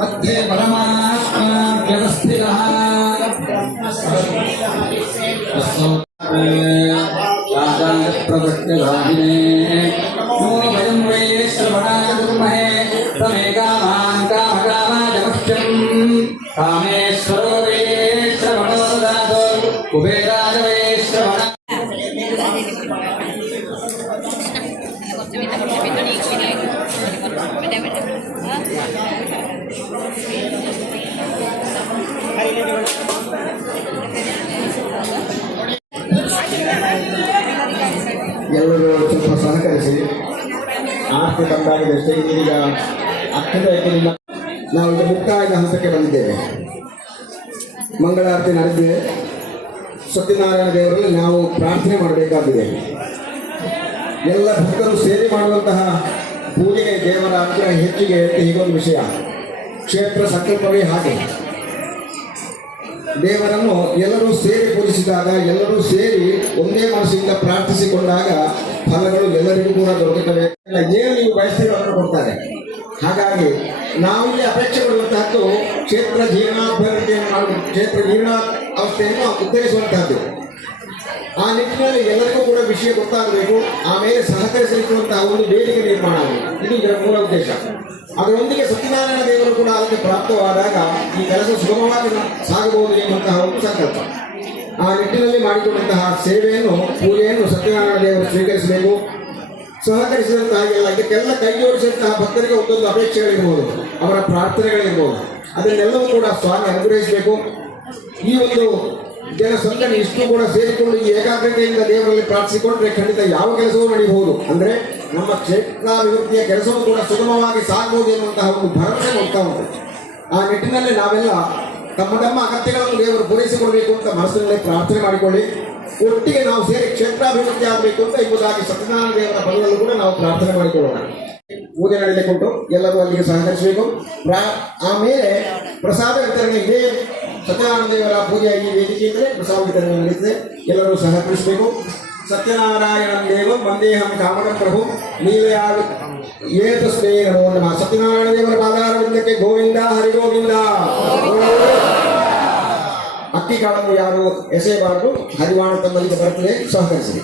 मध्ये परमात्मा व्यवस्थितः प्रवृत्तिभागिने नमो वयं वै श्रवणाय कुर्महे तमेकामान् कामकामाजमश्चम् कामेश्वरो वै श्रवणो ददातु कुबेराय वै श्रवण ಎಲ್ಲರೂ ಸ್ವಲ್ಪ ಸಹಕರಿಸಿ ಆಸ್ತಿ ತಂದಾಗಿದಷ್ಟೇ. ಈಗ ಅಕ್ಕದ ಎಕ್ಕದಿಂದ ನಾವು ಈಗ ಮುಕ್ತಾಯದ ಹಂತಕ್ಕೆ ಬಂದಿದ್ದೇವೆ. ಮಂಗಳಾರತಿ ನಡೆದಿದೆ. ಸತ್ಯನಾರಾಯಣ ದೇವರಲ್ಲಿ ನಾವು ಪ್ರಾರ್ಥನೆ ಮಾಡಬೇಕಾಗಿದೆ. ಎಲ್ಲ ಭಕ್ತರು ಸೇರಿ ಮಾಡುವಂತಹ ಪೂಜೆಗೆ ದೇವರ ಅನುಗ್ರಹ ಹೆಚ್ಚಿಗೆ ಅಂತ ಹೀಗೊಂದು ವಿಷಯ. ಕ್ಷೇತ್ರ ಸಂಕಲ್ಪವೇ ಹಾಗೆ. ದೇವರನ್ನು ಎಲ್ಲರೂ ಸೇರಿ ಪೂಜಿಸಿದಾಗ, ಎಲ್ಲರೂ ಸೇರಿ ಒಂದೇ ಮನಸ್ಸಿಂದ ಪ್ರಾರ್ಥಿಸಿಕೊಂಡಾಗ ಫಲಗಳು ಎಲ್ಲರಿಗೂ ಕೂಡ ದೊರಕುತ್ತವೆ. ಏನು ನೀವು ಬಯಸ್ತೀರೋ ಅದನ್ನು ಕೊಡ್ತಾರೆ. ಹಾಗಾಗಿ ನಾವಿಲ್ಲಿ ಅಪೇಕ್ಷೆ ಪಡುವಂತಹದ್ದು ಕ್ಷೇತ್ರ ಜೀರ್ಣಾಭಿವೃದ್ಧಿಯನ್ನು ಮಾಡುವುದು, ಕ್ಷೇತ್ರ ಜೀರ್ಣ ಅವಸ್ಥೆಯನ್ನು ಉತ್ತರಿಸುವಂತಹದ್ದು. ಆ ನಿಟ್ಟಿನಲ್ಲಿ ಎಲ್ಲರಿಗೂ ಕೂಡ ವಿಷಯ ಗೊತ್ತಾಗಬೇಕು. ಆಮೇಲೆ ಸಹಕರಿಸಲಿಕ್ಕುವಂತಹ ಒಂದು ವೇದಿಕೆ ನಿರ್ಮಾಣ ಆಗಬೇಕು. ಇದು ಇದರ ಮೂಲ ಉದ್ದೇಶ. ಅದರೊಂದಿಗೆ ಸತ್ಯನಾರಾಯಣ ದೇವರು ಕೂಡ ಅದಕ್ಕೆ ಪ್ರಾಪ್ತವಾದಾಗ ಈ ಕೆಲಸ ಸುಗಮವಾಗಿ ಸಾಗಬಹುದು ಎನ್ನುವಂತಹ ಒಂದು ಸಂಕಲ್ಪ. ಆ ನಿಟ್ಟಿನಲ್ಲಿ ಮಾಡಿಕೊಂಡಂತಹ ಸೇವೆಯನ್ನು, ಪೂಜೆಯನ್ನು ಸತ್ಯನಾರಾಯಣ ದೇವರು ಸ್ವೀಕರಿಸಬೇಕು. ಸಹಕರಿಸಿದಂತಹ ಇದಕ್ಕೆಲ್ಲ ಕೈ ಜೋಡಿಸಿದಂತಹ ಭಕ್ತರಿಗೆ ಒಂದೊಂದು ಅಪೇಕ್ಷೆಗಳಿರ್ಬೋದು, ಅವರ ಪ್ರಾರ್ಥನೆಗಳಿರ್ಬೋದು. ಅದನ್ನೆಲ್ಲವೂ ಕೂಡ ಸ್ವಾಮಿ ಅನುಗ್ರಹಿಸಬೇಕು. ಈ ಒಂದು ಜನಸಂಖ್ಯೆ ಇಷ್ಟು ಕೂಡ ಸೇರಿಕೊಂಡು ಈ ಏಕಾಗ್ರತೆಯಿಂದ ದೇವರಲ್ಲಿ ಪ್ರಾರ್ಥಿಸಿಕೊಂಡ್ರೆ ಖಂಡಿತ ಯಾವ ಕೆಲಸವೂ ನಡೆಯಬಹುದು. ಅಂದರೆ ನಮ್ಮ ಕ್ಷೇತ್ರಾಭಿವೃದ್ಧಿಯ ಕೆಲಸವೂ ಕೂಡ ಸುಗಮವಾಗಿ ಸಾಗಬಹುದು ಎನ್ನುವಂತಹ ಒಂದು ಭರವಸೆ ಹೋಗ್ತಾ ಉಂಟು. ಆ ನಿಟ್ಟಿನಲ್ಲಿ ನಾವೆಲ್ಲ ತಮ್ಮ ಅಗತ್ಯಗಳನ್ನು ದೇವರು ಪೂರೈಸಿಕೊಳ್ಬೇಕು ಅಂತ ಮನಸ್ಸಿನಲ್ಲೇ ಪ್ರಾರ್ಥನೆ ಮಾಡಿಕೊಳ್ಳಿ. ಒಟ್ಟಿಗೆ ನಾವು ಸೇರಿ ಕ್ಷೇತ್ರಾಭಿವೃದ್ಧಿ ಆಗಬೇಕು ಅಂತ ಎಂಬುದಾಗಿ ಸತ್ಯನಾರಾಯಣ ದೇವರ ಬದಲಲ್ಲೂ ಕೂಡ ನಾವು ಪ್ರಾರ್ಥನೆ ಮಾಡಿಕೊಳ್ಳೋಣ. ಪೂಜೆ ನಡೆಯಲಿಕ್ಕೆ ಎಲ್ಲರೂ ಅಲ್ಲಿಗೆ ಸಹಕರಿಸಬೇಕು. ಆಮೇಲೆ ಪ್ರಸಾದ ವಿತರಣೆ ಇದೆ. ಸತ್ಯನಾರಾಯಣ ದೇವರ ಪೂಜೆ ಈ ವೇದಿಕೆಯಿಂದಲೇ ಪ್ರಸಾದ ವಿತರಣೆ ನಡೆಯುತ್ತದೆ. ಎಲ್ಲರೂ ಸಹಕರಿಸಬೇಕು. ಸತ್ಯನಾರಾಯಣ ದೇವ ವಂದೇಹಂ ಕಾಮನ ಪ್ರಭು ನೀಲೆಯಾಗ ಏತಸ್ಮೇ ನಮೋ ನಮಃ. ಸತ್ಯನಾರಾಯಣ ದೇವರ ಪಾದಾರವಿಂದಕ್ಕೆ ಗೋವಿಂದ ಹರಿಗೋವಿಂದ. ಅಕ್ಕಿ ಕಾಳನ್ನು ಯಾರು ಎಸೆಯಬಾರದು. ಹರಿವಾಣ ತಮ್ಮಲ್ಲಿಗೆ ಬರುತ್ತದೆ, ಸಹಕರಿಸಿ.